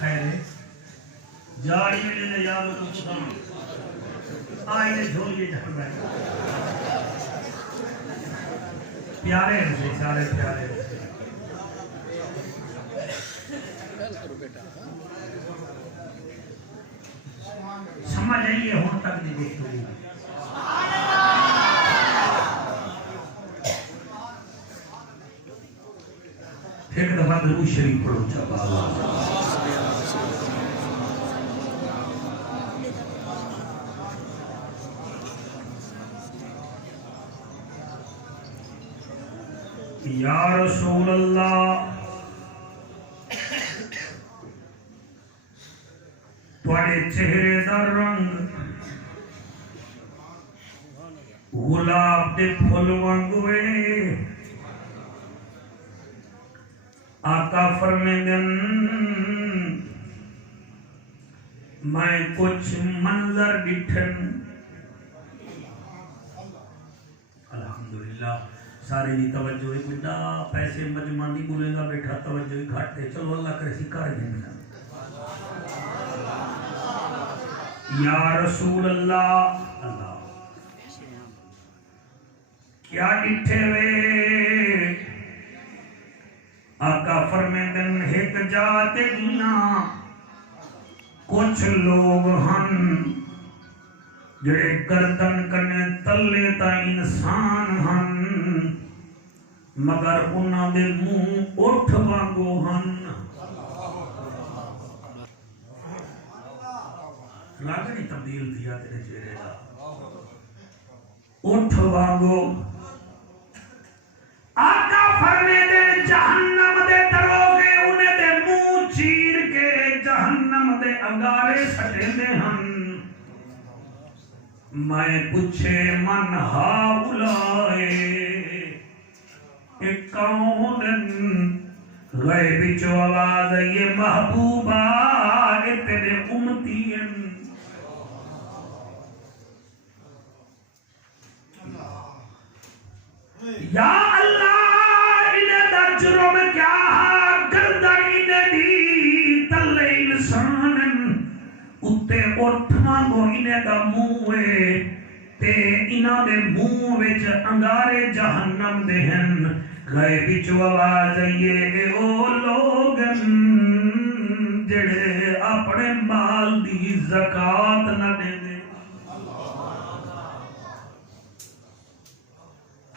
خیر جاڑی میں نے یاد کچھ کام آئی نے جھولیے جھڑ بیٹھ پیارے ہیں سے سارے پیارے ہیں سمجھ آئیے ہون تک نہیں دیکھ ہوئی ایک دفعہ درود شریف پڑھو چاہا یا رسول اللہ تھوڑے چہرے دا رنگ گلاب دے پھول وانگوے آقا فرمیندن میں کچھ منظر ڈٹھن الحمدللہ سارے دی توجہ ہے بڑا پیسے مجمع نہیں بولے گا بیٹھا توجہ ہی گھاٹے چلو اللہ کرے سی کار گئے ملا یا رسول اللہ اللہ کیا ڈٹھے وے آقا فرمیندن ایک جاتے دنیا کچھ لوگ ہن جڑے گردن کنے تلے تا انسان ہن مگر انہاں دے منہ اٹھ وانگو ہن رنگ نہیں تبدیل دیا تیرے چہرے دا اٹھ وانگو آقا فرمیندن جہنم دے دروازے انہیں دے منہ چیر کے جہنم دے انگارے سٹے دے ہن میں پوچھے من ہاؤلائے ایک کون غیب چو آواز یہ محبوبہ تیرے امتین یا اللہ انہیں دا جرم کیا گردن انہیں دی تلے انسانن اتے اٹھاں گو انہیں دا موے تے انہاں دے منہ وچ انگارے جہنم دے ہن غیب چو آواز یہ او لوگن جڑے اپنے مال دی زکاة نہ دے دے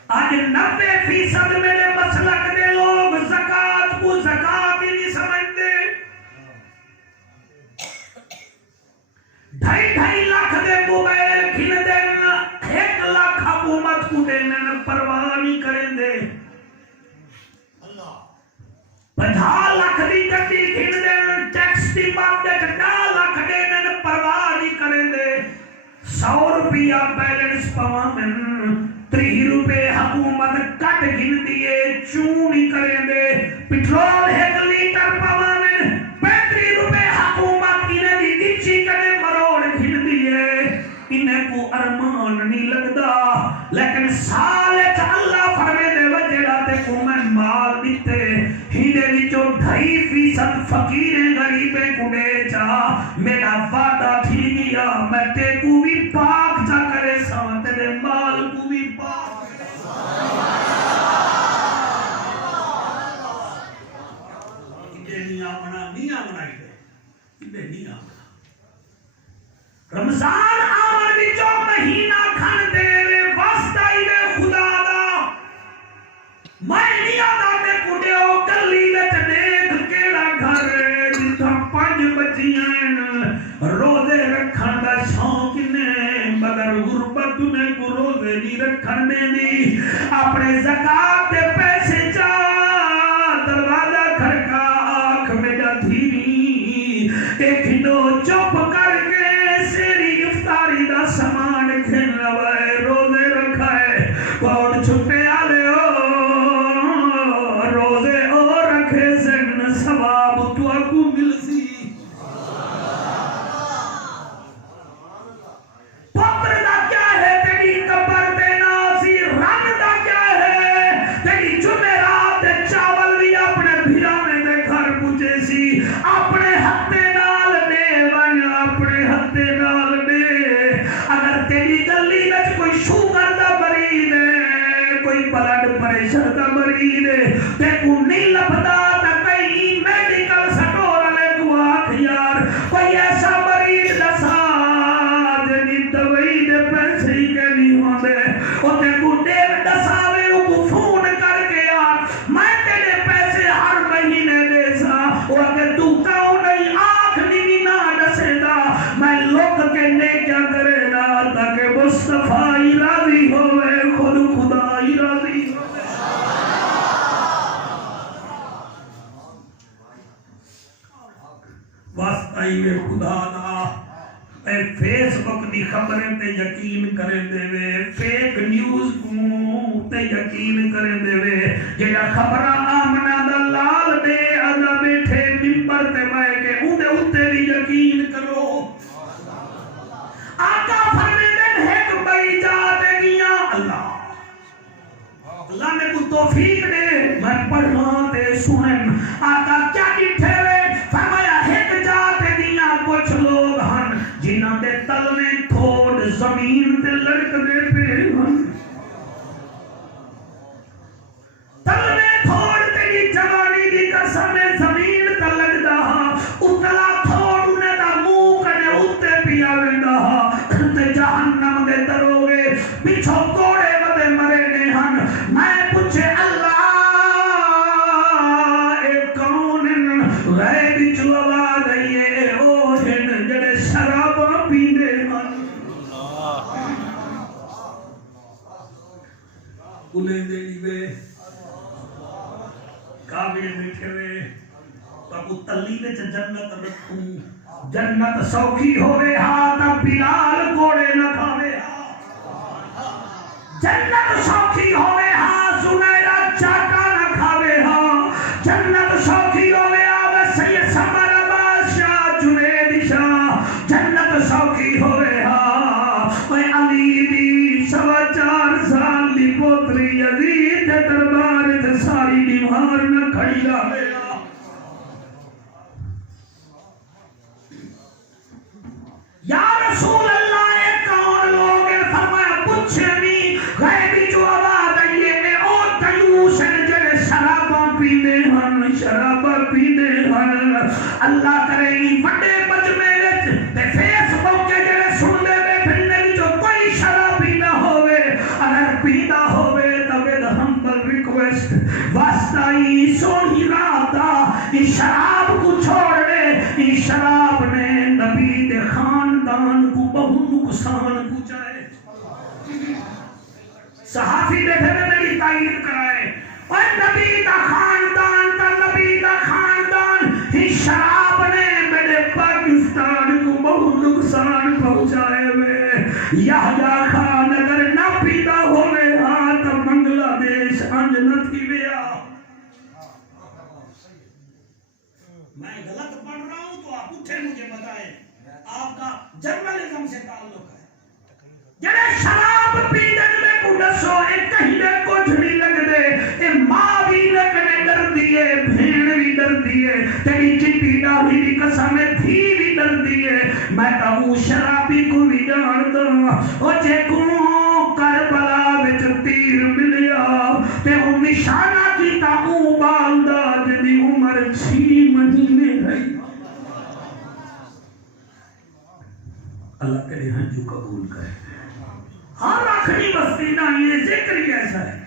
آج 90% میرے مسلک دے لوگ زکاة کو زکاة ہی نہیں سمجھتے 2.5 لاکھ دے موبائل کھل دیں 1 لاکھ حکومت کو دینن پرواہ نہیں کریں دے 50 لاکھ دی گڈی کھل دیں ٹیکس دی بات دے 10 لاکھ دینن پرواہ نہیں کریں دے 100 روپیہ بیلنس پوامن 30 روپے حکومت کٹ گن دیئے چون نہیں کریں دے پٹرول 1 لیٹر پوامن 35 روپے حکومت انہیں دی دیچی کرے مروڑ گن دیئے انہیں کو ارمان نہیں لگدا لیکن سالت اللہ فرمے دے وجہ تے کو میں مال دیتے ہینے دی جو 2.5% فقیریں غریبیں کو دے جا میرا وعدہ تھی گیا میں تے کو بھی پاک جا کرے سامتے دے مال کو بھی پاک رمضان آمر بھی جو مہینہ کھن دے واسطہ ہی دے خدا دا میں نہیں آدھا تے کڑے ہو گلی وچ دیکھ کیڑا گھر جتھا 5 بچیاں روزے رکھن دا شوق نے مگر غربت نے کو روزے نہیں رکھن دے دی اپنے زکاة دے پیسے جا دروازہ کھڑکا آنکھ میں جا دھیری ایک دو چپ کر کے سیری افطاری دا سامان کھن لوائے روزے رکھائے پاؤڑ چھپے آلے ہو روزے اور رکھے سن ثواب تو اکو مل سی پتر دا کیا ہے تیری کبر دینا سی رنگ دا کیا ہے تیری جمعرات چاول بھی اپنے بھیرا میں دے گھر پوچھے سی اپنے ہتھے واسطہ ہی وے خدا دا اے فیس بک دی خبریں تے یقین کریں دے وے فیک نیوز کو تے یقین کریں دے وے جڑا خبراں آمنا دا لال دے ادا بیٹھے ممبر تے بیٹھ کے اودے اوتے بھی یقین کرو آقا فرمیندے ایک بئی جاتے گیاں اللہ نے کو توفیق دے میں پڑھنا تے سنن آقا کیا ڈٹھے وے فرمایا ایک جاتے گیاں کچھ لوگ ہن جنہاں دے تل میں تھوڑ زمین تے لڑک دے پہ ہن تل میں تھوڑ تیری جوانی دی قسم زمین تے لگدا اتلا تھوڑ انہیں دا منہ کنے اتے پیا ویندا تے جہنم دے دروگے پچھو کوڑے ودے مرے نے ہن میں پوچھے اللہ اے کون غیب چو آواز آئیے او ہن جڑے شراباں پیندے ہن کلے دے لیوے کعبے بیٹھے ہوئے تو تلی وچ جنت رکھوں جنت سوکھی ہوئے ہاں تا بلال کوڑے نہ کھاوے ہاں جنت سوکھی ہوئے ہاں سنیرا چاٹا نہ کھاوے ہاں جنت سوکھی ہوئے آوے سید سمر بادشاہ جنید شاہ جنت سوکھی ہوئے ہاں اے علی دی 4.25 سال دی پوتری یزید دے دربار تے ساری بیمار نہ کھڑی رہے یا رسول اللہ اے کون لوگ فرمایا پوچھے نہیں غیبی جو آواز آئیے میں او دیوس ہیں جڑے شراباں پینے ہن شراباں پینے ہن اللہ کرے گی بڑے مجمع وچ تے فیس بک کے جڑے سن دے وے پھرنے جو کوئی شرابی نہ ہوئے اگر پیدا ہوئے تو ود ہمبل ریکویسٹ واسطائی سونی راتا اس شراب کو چھوڑ دے اس شراب نے نبی دے خاندان کو بہت نقصان پہنچائے صحافی بیٹھے میں میری تائید کرائے اور نبی دا خاندان تا نبی دا خاندان ہی شراب نے میرے پاکستان کو بہت نقصان پہنچائے ہوئے یحییٰ خان اگر نہ پیدا ہوئے ہاں تو بنگلہ دیش انج نہ تھی ویا میں غلط پڑھ رہا ہوں تو آپ اٹھے مجھے بتائیں آپ کا جرنلزم سے تعلق ہے جڑے شراب پیندن میں کو دسو ایک کہیں دے کچھ نہیں لگ دے اے ماں بھی لگنے ڈر دیے بھین بھی ڈر دیے تیری چٹی ڈالی بھی قسم تھی بھی ڈر دیے میں کہوں شرابی کو بھی جان دو او جے کو کربلا وچ تیر ملیا تے او نشانہ کیتا او بالدہ جدی عمر 6 مہینے رہی اللہ کرے ہنجو قبول کرے ہر آخری بستی نہ یہ ذکر ہی ایسا ہے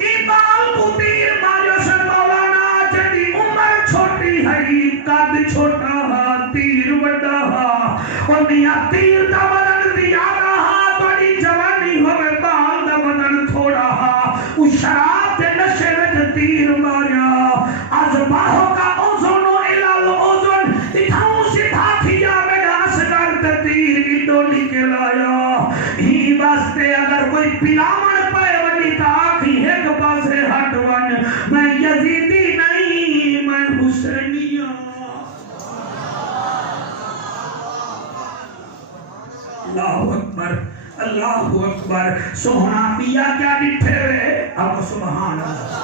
اقبال کو تیر ماریو سے مولانا جدی عمر چھوٹی ہے قد چھوٹا ہا تیر بڑا ہا اور میاں تیر دا بدن زیادہ ہا بڑی جوانی ہوئے بال دا بدن تھوڑا ہا اس شراب دے نشے میں تیر ماریا آج باہوں کا اوزن و علال اوزن اتھاؤں سدھا کھیا میڈا سکر تیر کی ڈولی کے لایا ہی واسطے اگر کوئی پلامن پائے ونی تاکھی ایک پاسے ہٹ ون میں یزیدی نہیں میں حسینیہ اللہ اکبر اللہ اکبر سوہنا پیا کیا ڈٹھے ہوئے اب سبحان اللہ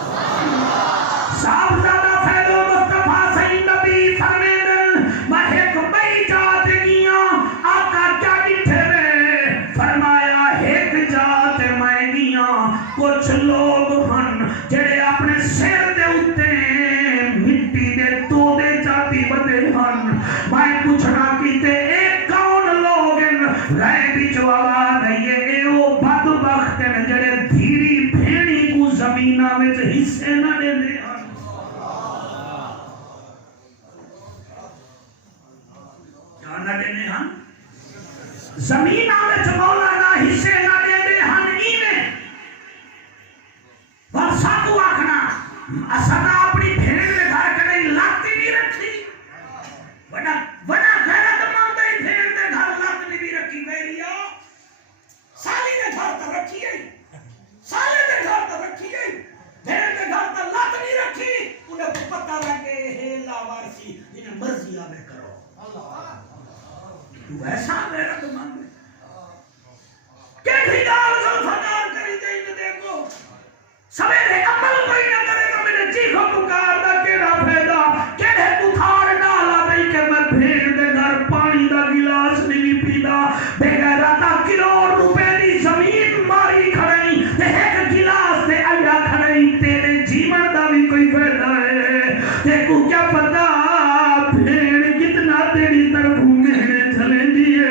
صاحب زیادہ فیض و مصطفیٰ سید نبی فرمیدن میں ایک بئی جات گیاں آقا کیا ڈٹھے ہوئے فرمایا ایک جات میں گیاں کچھ لوگ ہن جڑے اپنے سر دے اتے مٹی دے تو دے جاتی بدے ہن میں پوچھنا کیتے ایک کون لوگ غیبی جو آواز ہے یہ او بدبخت ہیں جڑے دھیری بھیڑی کو زمینہ میں حصے نہ دے دے کیا نہ دے دے ہن زمینہ میں مولانا حصے نہ دے دے ہن ایویں ورسا کو آکھنا اسنا اپنی بھیڑ میں گھر کریں لاتی نہیں رکھتی وہ تو ایسا غیرت مند کیسی گال سلفدار کری جائیں دیکھو سویرے عمل کوئی نہ کرے تو میرے چیخو پکار دا کیڑا فائدہ کیڑے بخار ڈالا دئی کہ میں بھیڑ دے گھر پانی دا گلاس نہیں پیدا بغیرتا کروڑ روپے دی زمین ماری کھڑی تے ایک گلاس تے آیا کھڑی تیرے جیون دا بھی کوئی فائدہ ہے تے کو کیا پتا بھیڑ کتنا تیری طرف میں چلے دیے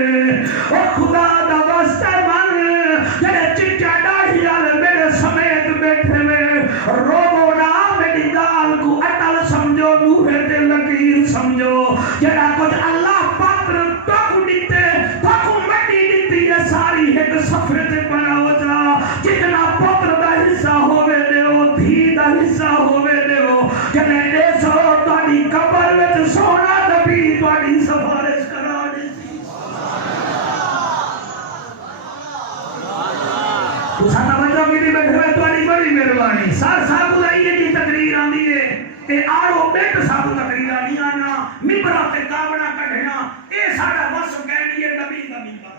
او خدا دا واسطہ من جڑے چٹا ڈاڑھی والے میرے سمیت بیٹھے ہوئے روو نہ میری گال کو اٹل سمجھو لوہے تے لکیر سمجھو جڑا کچھ اللہ پاتر تو دیتے تو مٹی دیتی ہے ساری ایک صفحے تے بناو جا جتنا پتر دا حصہ ہوے دیو دھی دا حصہ ہوے دیو جنے دے سو تہاڈی قبر وچ سونا نبی تہاڈی سفارش کرا دیتی تو ساڈا بچہ میری بیٹھے ہوئے تہاڈی بڑی مہربانی سر صاحب بلائیے کی تقریر آندی ہے اے آڑو بیٹ صاحب تقریر آنی آنا ممبرہ تے کاوڑا کڈھنا اے ساڈا وس کہنی ہے نبی نبی کا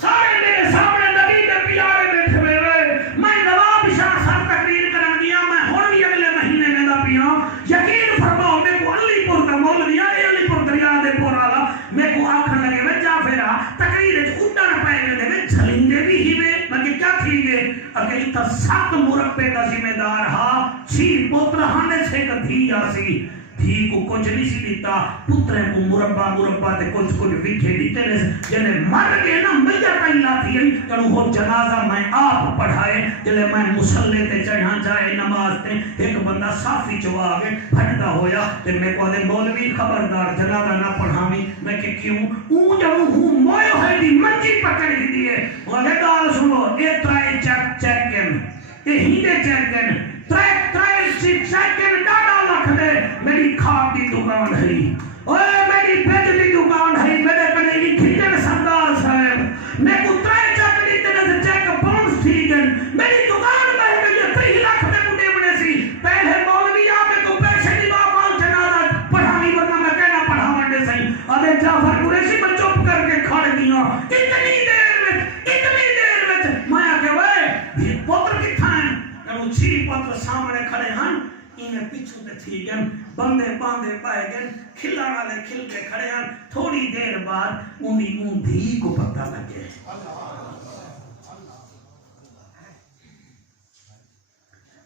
سارے میرے سامنے نبی دے پیارے بیٹھے ہوئے میں نواب شاہ صاحب تقریر کرن گیا میں ہن بھی اگلے مہینے میں دا پیاں یقین فرماؤ میں کو علی پور دا مولوی اے علی پور دریا دے پور والا میں کو آکھن لگے میں جا پھرا تقریر وچ اڈن پے دے وچ چھلنگے بھی ہی میں کہ کیا تھی گے اگر یہ تا 7 مربے کا ذمہ دار ہا 6 پتر ہانے سے کا دھی آسی دھی کو کچھ نہیں سی دیتا پترے کو مربع تے کچھ وکھے دیتے جنے مر گئے نا میاں کہیں لاتی ہے کہ وہ جنازہ میں آپ پڑھائے جلے میں مسلے تے چڑھا جائے نماز تے ایک بندہ صافی چوا گئے پھٹتا ہویا تے میں کو دے مولوی خبردار جنازہ نہ پڑھاویں میں کہ کیوں اون جب ہوں موئے ہوئے دی منجی پکڑ دی ہے وہ لے گال سنو اے ترائی چیکن اے ہیندے چیکن ترائی چیکن ڈاڈا لکھ دے میری کھاد دی دکان ہے اوے میری بیج دی دکان ہے میرے کنے کی کھچن سردار صاحب میں کو ترائی چیکن اتنے سے چیک باؤنس تھی گن میری دکان میں گئی 3 لاکھ میں کو دیونے سی پہلے مولوی آپے کو پیسے دی باقال جنازہ پڑھانی ورنہ میں کہنا پڑھاوان دے سہی ادھے جعفر قریشی میں چپ کر کے کھڑ گیا اتنی دیر میں میں آکے وے پتر کتھا ہیں وہ 6 پتر سامنے کھڑے ہیں انہیں پیچھو تے تھی گن بندے باندے پائے گن کھلا والے کھل کے کھڑے ہیں تھوڑی دیر بعد انہیں اون دھی کو پتہ لگے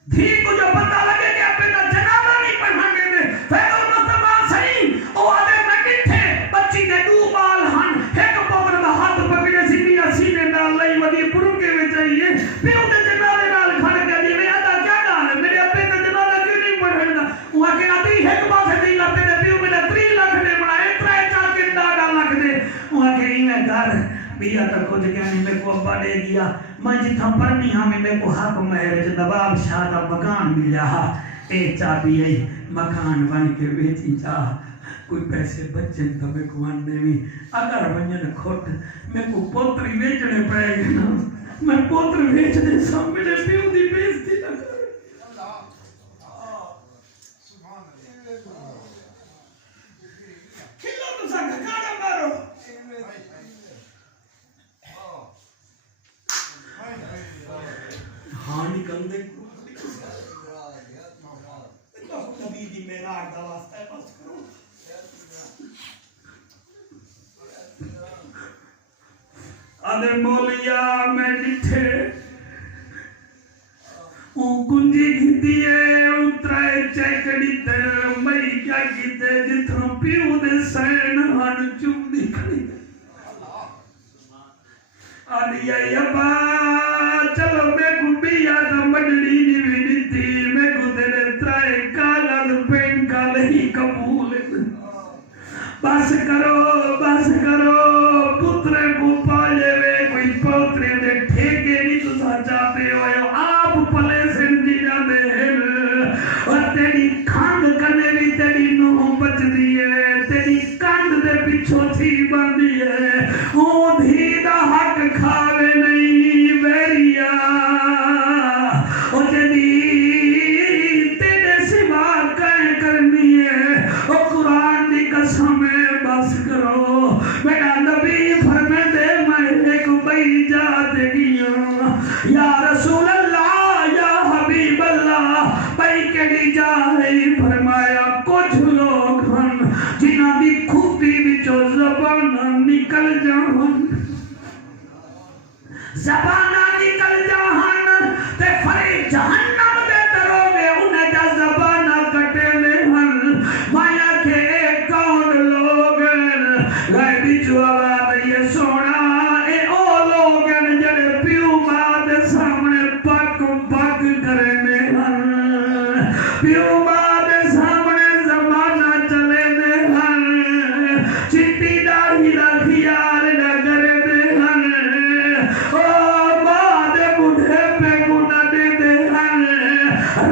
دھی کو جو پتہ لگے کہ اپنے کا جنازہ نہیں پڑھانے دے فیض المصطفیٰ صحیح او آدھے میں کتھے بچی نے 2 بال ہن ایک پوگر دا ہاتھ پکڑے سی بیا سینے ڈال لئی ودی پرکے میں چاہیے پیو تے جنازے نال کھڑ کے دی میں آدھا کیا ڈال ہے میرے اپنے کا جنازہ کیوں نہیں پڑھنا وہاں کے آدھی ایک پاسے دی لپے دے پیو میں 3 لاکھ دے بنائے ترائی چار کے ڈاڈا لکھ دے وہاں کے ہی میں گھر بیا تک کچھ کہنے میں کو ابا دے دیا میں جتھا پڑھنی ہاں میں کو حق مہر نواب شاہ دا مکان ملیا اے چابی ہے مکان بن کے بیچی چاہ کوئی پیسے بچن تو میں کو آنے بھی اگر ونجن کھوٹ میں کو پوتری بیچنے پڑے گا نا میں پوتر بیچنے سا میرے پیو دی بیچتی نہ کرے کھلو تو سا کھانا مارو ہاں نکل دے نبی دی میرا دا واسطہ ہے بس کرو آدھے مولیا میں جتھے اون کنجی گھتی ہے اون ترائے چیکڑی تیر مئی کیا کیتے جتھوں پیو دے سین ہن چوب دی کھڑی آدھی آئی ابا چلو میں کو بیا دا مڈلی نیوی دیتی میں کو تیرے ترائے کاغذ پین کا نہیں قبول بس کرو پترے کو پالے وے کوئی پوترے دے ٹھیکے نہیں تو سا چاہتے ہوئے آپ پلے سنجی جاندے ہیں اور تیری کھانگ کرنے بھی تیری نوہ بچ دیئے تیری کانڈ دے پچھو تھی بندی ہے او دھی دا حق کھاوے نہیں ویریا او جدی تیرے سوا کہیں کرنی ہے او قرآن دی قسم بس کرو بیٹا نکل جاون زبانہ نکل جاہن تے فری جہنم دے دروگے انہیں جا زبانہ کٹے لے ہن مایا کہ ایک کون لوگ گئے بیچو آباد یہ سونا اے او لوگن جڑے پیو ماں دے سامنے پک پک کرنے ہن پیو ماں دے سامنے زمانہ چلے دے ہن چٹی داڑھی دا خیال نہ کرے دے ہن او ماں دے بڑھے پہ گناہ دے دے ہن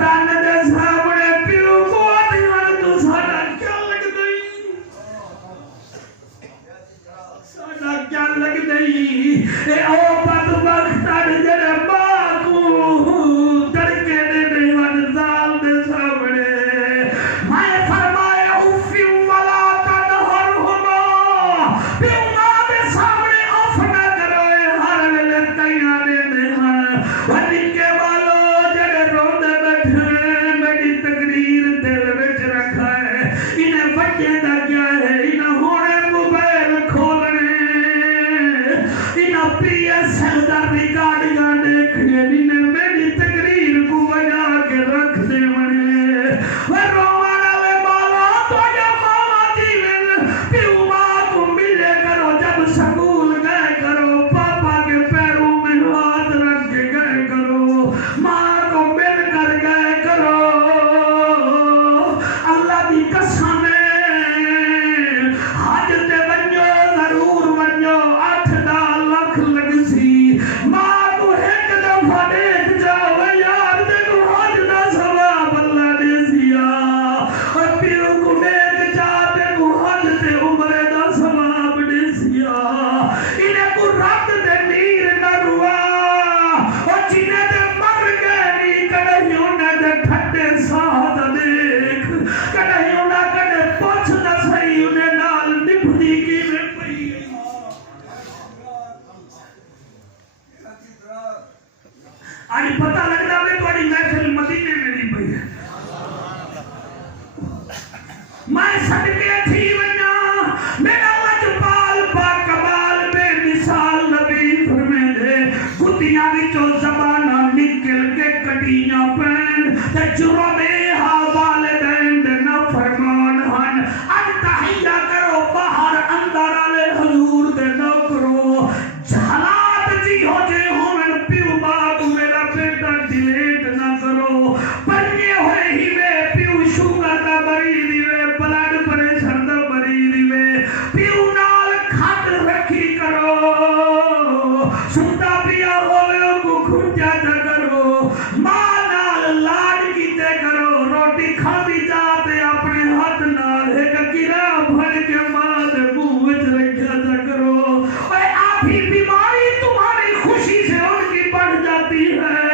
رن دے سامنے پیو کو ہن تو ساڈا کیا لگ دئی ساڈا کیا لگ دئی اے او بدبخت جڑے ماں کو تڑکے دے دے ہن ذال دے سامنے میں فرمایا اوفیو ولا تنہرہما پیو ماں دے سامنے اوف نہ کرو ہر ویلے تیاں دے دے ہن ونکے والو جڑے روندے بیٹھے میری تقریر دل وچ رکھا ہے انہیں بچے دا کیا ہے انہیں ہونے موبائل کھولنے انہیں پی ایس ایل دا ریکارڈیاں دیکھنے انہیں میری تقریر کو بجا کے رکھ دے منے وہ رومانا وے بالا تو یا ماما جیون پیو ماں کو ملے کرو جب سکول گئے کرو پاپا کے پیروں میں ہاتھ رکھ کے گئے کرو ماں کو مل کر گئے کرو اللہ دی قسم حج تے ونجو ضرور ونجو 8 لاکھ لگ سی ماں کو ایک دفعہ دیکھ جاؤ یار دیکھو حج دا ثواب اللہ دے سیا اور پیو کو دیکھ جا دیکھو حج تے عمرے دا ثواب دے سیا انہیں کو رات دے نیر نہ روا اور جنہیں دے مر گئے نہیں کڑھیں انہیں دے کھٹے ساتھ دیکھ کڑھیں انہیں کڑھے پوچھ نہ سہی انہیں نال نپدی کی میں پئی گئی آج پتہ لگتا ہے تو آج محفل مدینے میں نہیں پئی ہے میں صدقے تھی ونیا میرا لجپال پاکبال بے مثال نبی فرمے دے گتیاں وچوں زبانہ نکل کے کٹیاں پین تے جرم ہا والدین دے نہ فرمان ہن ان تحیہ کرو باہر اندر آلے حضور دے نہ کرو حالات جی ہو جے ہومن پیو باپ میرا بیٹا ڈیلیٹ نہ کرو پڑھنے ہوئے ہی وے پیو شوگر دا مریض وے بلڈ پریشر دا مریض وے پیو نال کھٹ رکھی کرو ستا پیا ہوئے کو کھنجا جا کرو ماں نال لاڈ کیتے کرو روٹی کھا بھی جاتے اپنے ہاتھ نال ایک گرا بھر کے ماں دے منہ وچ رکھا جا کرو اے آدھی بیماری تمہاری خوشی سے ان کی بڑھ جاتی ہے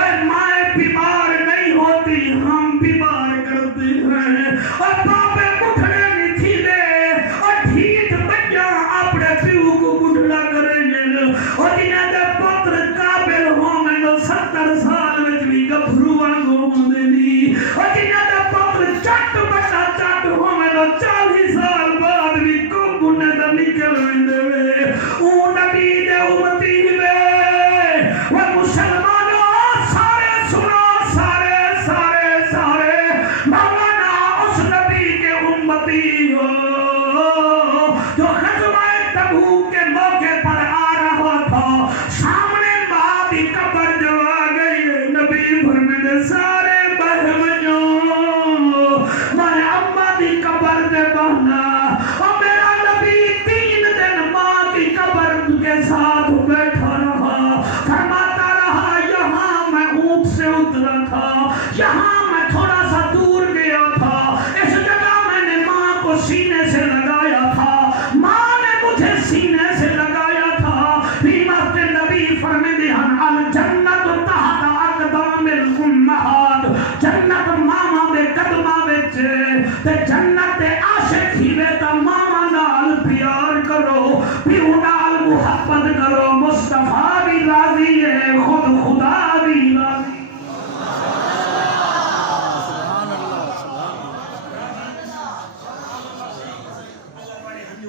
اے مائیں بیمار نہیں ہوتی ہم بیمار کرتے ہیں اور پاپے بٹھڑے نہیں تھی دے اور ٹھیٹ بچہ اپنے پیو کو بٹھڑا کریں گے اور جنہیں دے پتر قابل ہوں میں 70 سال میں بھی گبھروان ہوں دے دی اور جنہیں دے پتر چٹ بچہ چٹ ہوں میں 40 سال بعد بھی کم بنے دا نکل رہے دے اون نبی دے امتی وے وہ مسلمانوں سارے سنو سارے سارے سارے مولانا اس نبی کے امتی ہو جو غزوہ تبوک کے موقع پر آ رہا تھا سامنے ماں دی قبر جو آ گئی نبی فرمے دے سارے بہنوں میں اماں دی قبر دے بہنا اور میرا نبی 3 دن ماں کی قبر کے ساتھ بیٹھا رہا فرماتا رہا یہاں میں اونٹ سے اترا تھا یہاں میں تھوڑا سا دور گیا تھا اس جگہ میں نے ماں کو سینے سے لگایا تھا ماں نے مجھے سینے سے لگایا تھا ریمت نبی فرمے دہن الجنت تحت اقدام الامہات جنت ماما دے قدمہ وچ تے جنت دے عاشق ہی وے تا ماما نال پیار کرو پیو نال محبت کرو مصطفیٰ بھی راضی ہے خود خدا بھی راضی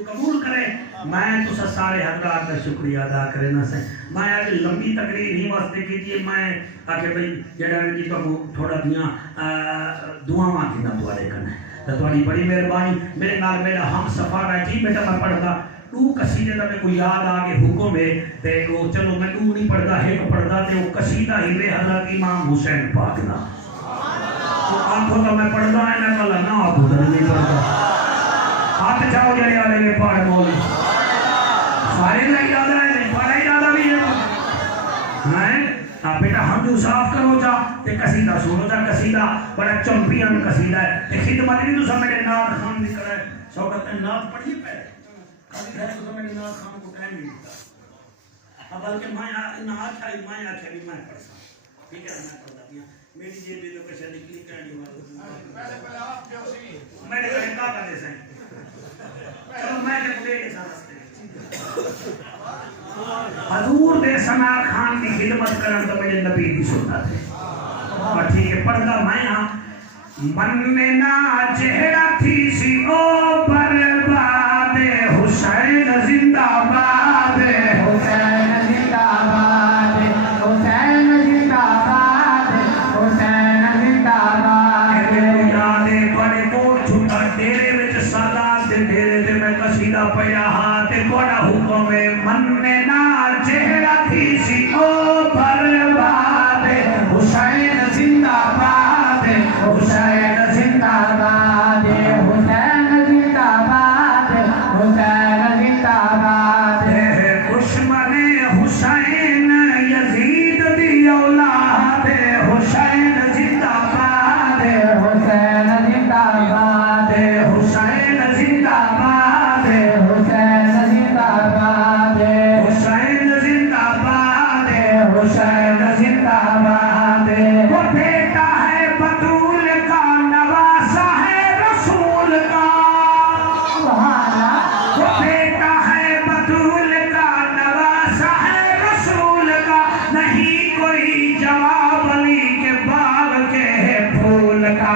قبول کرے میں تو سارے حضرات کا شکریہ ادا کرنا سے میں آج لمبی تقریر ہی واسطے کیجیے میں تاکہ بھئی جڑا بھی تو تھوڑا دیاں دعا مانگی نہ دوارے کرنا ہے تو تھوڑی بڑی مہربانی میرے نال میرا ہم سفر ہے جی بیٹا میں پڑھتا تو قصیدے دا میں کوئی یاد آگے حکم ہے تے وہ چلو میں تو نہیں پڑھتا ہے پڑھتا تے وہ قصیدہ ہی رہے حضرت امام حسین پاک دا تو آنکھوں تو میں پڑھتا ہے نہ کلا نہ آنکھوں تو نہیں پڑھتا ہاتھ جاؤ جڑے والے میں پڑھ مولی سارے کا ارادہ ہے نہیں پڑھا ارادہ بھی ہے بیٹا ہم جو صاف کرو جا تے قصیدہ سنو جا قصیدہ بڑا چمپئن قصیدہ ہے تے خدمت بھی تو سمجھے نعت خان بھی کرے شوکت نعت پڑھیے پہلے کبھی ہے تو سمجھے نعت خان کو ٹائم نہیں دیتا اب بلکہ میں نعت ہے میں آخر بھی میں پڑھ سکتا ٹھیک ہے میں پڑھتا دیا میری جیب بھی تو کچھ نکلی کہنے والا میرے گھر کا کرے سائیں چلو میں نے مجھے کے ساتھ حضور دے سنا خان کی خدمت کرن تو میرے نبی کی سنت ہے اور ٹھیک ہے پڑھتا میں ہاں من میں نہ چہرہ تھی سی او برباد حسین زندہ باد حسین زندہ باد حسین زندہ باد حسین زندہ باد یادے بڑے موڑ چھٹا ڈیرے وچ سالات دے ڈیرے تے میں قصیدہ پڑھیا ہاں تے بڑا حکم ہے من میں نہ چہرہ تھی سی او برباد حسین زندہ باد حسین زندہ باد حسین زندہ باد حسین زندہ باد دشمن حسین یزید دی اولاد حسین زندہ باد حسین زندہ باد حسین زندہ باد حسین زندہ باد حسین زندہ باد حسین زندہ باد وہ بیٹا ہے بطول کا نواسا ہے رسول کا وہ بیٹا ہے بطول کا نواسا ہے رسول کا نہیں کوئی جواب علی کے باغ کے پھول کا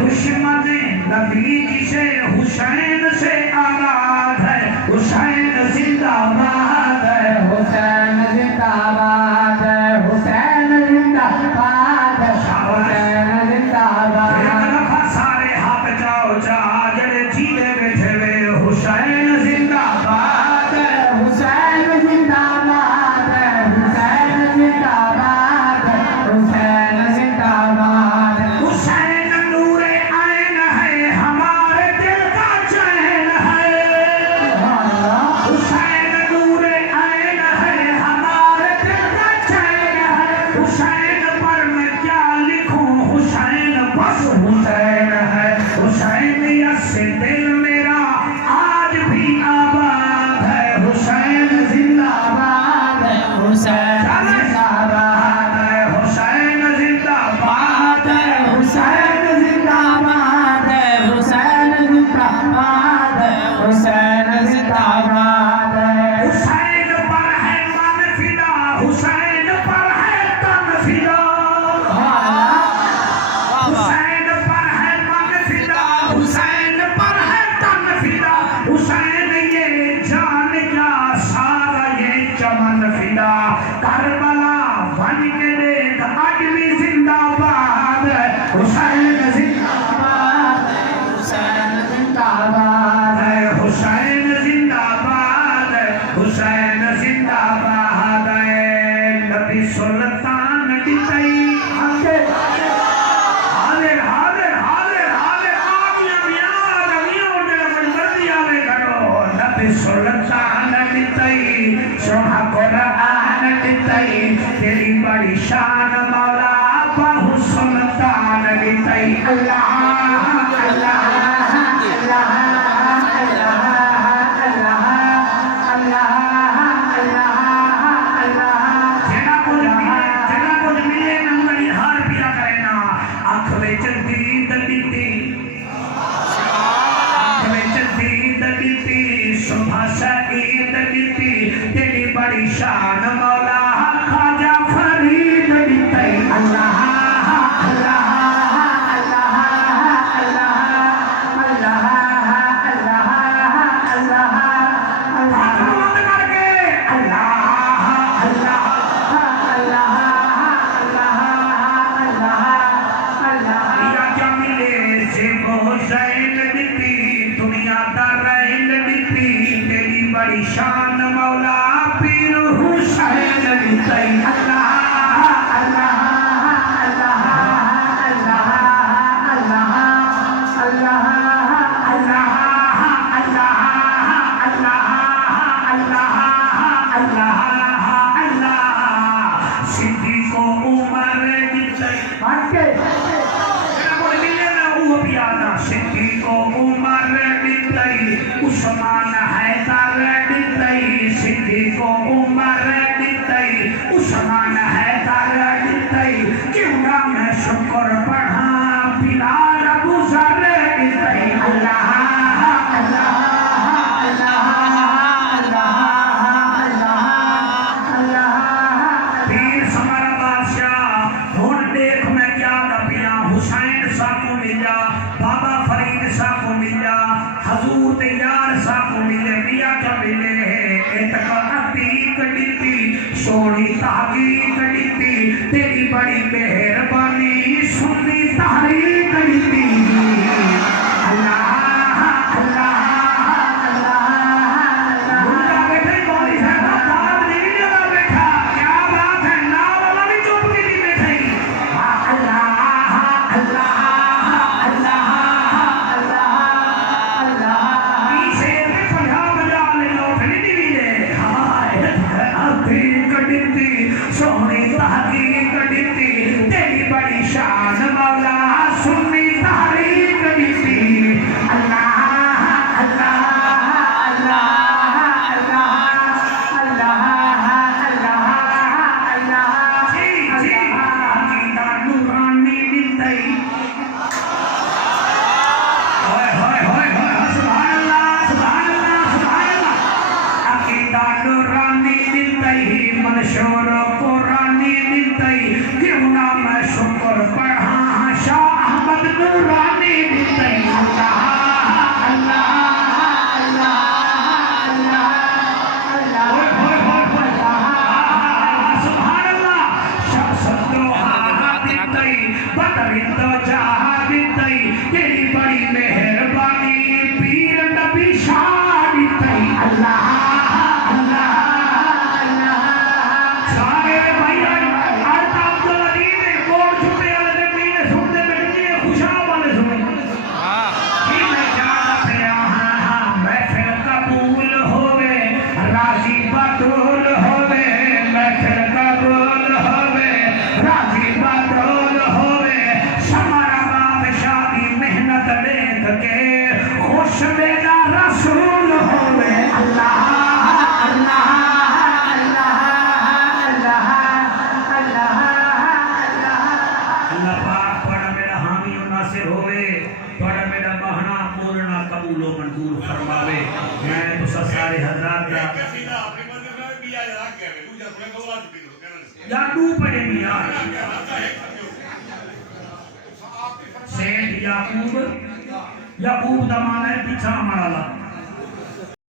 دشمن نبی سے حسین سے آباد ہے حسین زندہ باد ہے حسین زندہ باد ہے حسین زندہ باد حسین زندہ باد ایک دفعہ سارے ہاتھ جاؤ جا جڑے جیلے بیٹھے ہوئے حسین زندہ باد ہے حسین زندہ باد ہے حسین زندہ باد حسین زندہ باد حسین نور عین ہے ہمارے دل کا چین ہے حسین نور عین ہے ہمارے دل کا چین ہے حسین پر میں کیا لکھوں حسین بس حسین ہے حسینیت سے دل میرا آج بھی آباد ہے حسین زندہ باد ہے حسین زندہ باد ہے حسین زندہ باد ہے حسین زندہ باد ہے حسین زندہ باد ہے حسین زندہ باد ہے حسین پر ہے من فدا حسین پر ہے تن فدا حسین پر ہے من فدا حسین پر ہے تن فدا حسین یہ جان کیا سارا یہ چمن فدا کربلا بن کے دیکھ آج بھی زندہ باد ہے حسین زندہ باد ہے حسین زندہ باد ہے حسین زندہ باد ہے حسین زندہ باد ہے نبی سلطان کی تئی حاضر حاضر حاضر حاضر آگیا بیاد اگیا اٹھے مجبردی آوے کھڑو نبی سلطان کی تئی سوہا قرآن کی تئی تیری بڑی شان مولا بہو سلطان کی تئی اللہ اللہ اللہ شان مولا خواجہ فرید بیتے اللہ اللہ اللہ اللہ اللہ اللہ اللہ رین دیتی دنیا دا رین دیتی تیری بڑی شان مولا پیر حسین دیتی اللہ عثمان حیدر دیتی صدیق کو عمر دیتی عثمان حیدر دیتی کیوں نہ میں شکر پڑھا بلال ابو ذر دیتی اللہ پیر سمر بادشاہ ہن دیکھ میں کیا دبیاں حسین صاحب کو ملا بابا فرید صاحب کو ملا حضور تیار صاحب کو ملے میاں کیا ملے اعتقاد دیتی سونی تحقیق دیتی تیری بڑی مہربانی سنی تحریک دیتی اللہ یعقوب دا مانا ہے پیچھا ہمارا